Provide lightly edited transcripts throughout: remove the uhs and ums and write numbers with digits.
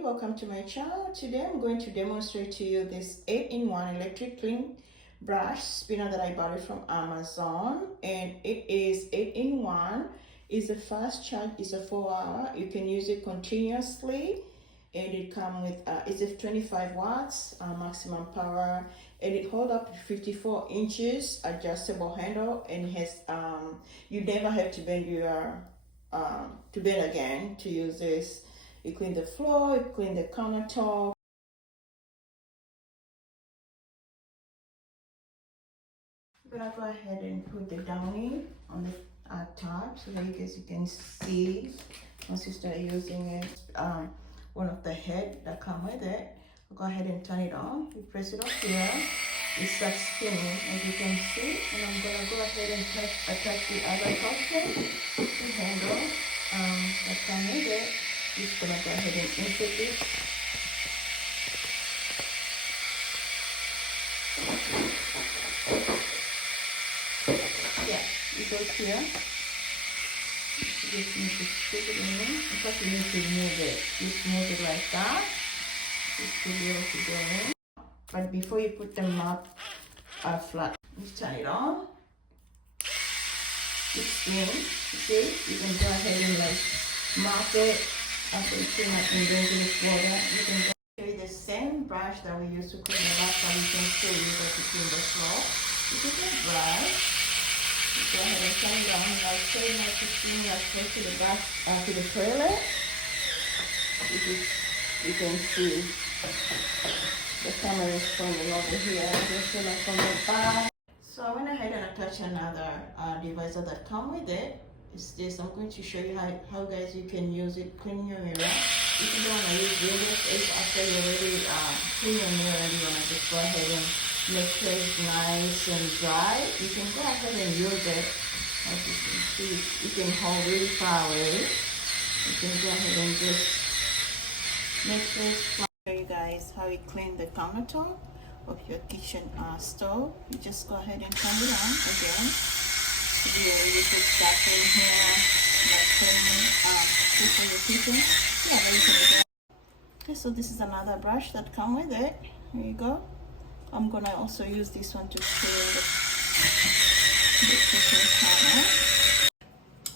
everybody, welcome to my channel. Today I'm going to demonstrate to you this 8-in-1 electric clean brush spinner that I bought it from Amazon, and it is 8-in-1. It's a fast charge, it's a 4-hour. You can use it continuously, and it comes with it's a 25 watts maximum power, and it holds up to 54 inches adjustable handle, and it has you never have to bend your to bend again to use this. You clean the floor, you clean the countertop. I'm gonna go ahead and put the downy on the top so that you guys can see once you start using it. One of the head that come with it. I'll go ahead and turn it on. You press it up here. It starts spinning, as you can see. And I'm gonna go ahead and attach the other portion, the handle that come with it. Just gonna go ahead and insert it. Yeah, it goes here. You just need to stick it in. In fact, you need to move it. Just move it like that. Just to be able to go in. But before you put them up flat, just turn it on. It's spinning. You see? You can go ahead and like mop it. After you clean up and bring this water, you can show you the same brush that we used to clean the bathtub. You can still use it to clean the floor. You take a brush, you go ahead and turn it on, like so you have to spin like close to the brush to the toilet. You can see the camera is pointing over here. Just like from the back. So I went ahead and attached another device that comes with it. It's this. I'm going to show you how guys you can use it cleaning your mirror. If you don't want to use Windows 8 after you already clean your mirror and you want to just go ahead and make sure it's nice and dry, you can go ahead and use it. As you can see, you can hold really far away. You can go ahead and just make sure it's flat. Show you guys how you clean the countertop of your kitchen stove. You just go ahead and turn it on again. You could start in here, like cleaning your kitchen. Yeah, everything. Okay, so this is another brush that comes with it. Here you go. I'm gonna also use this one to clean the kitchen counter.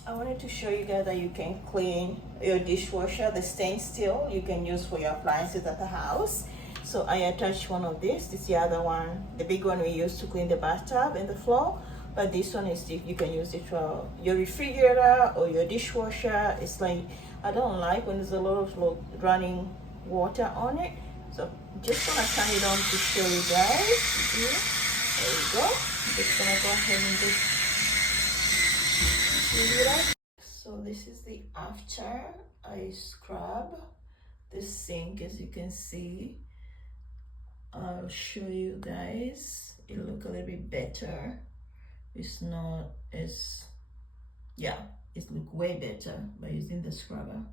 I wanted to show you guys that you can clean your dishwasher, the stained steel you can use for your appliances at the house. So I attached one of these. This is the other one, the big one we use to clean the bathtub and the floor. But this one is, you can use it for your refrigerator or your dishwasher. It's like, I don't like when there's a lot of running water on it. So just gonna turn it on to show you guys. There you go. I'm just gonna go ahead and just do that. So this is the after I scrub the sink, as you can see. I'll show you guys. It'll look a little bit better. It's not as, yeah, it looks way better by using the scrubber.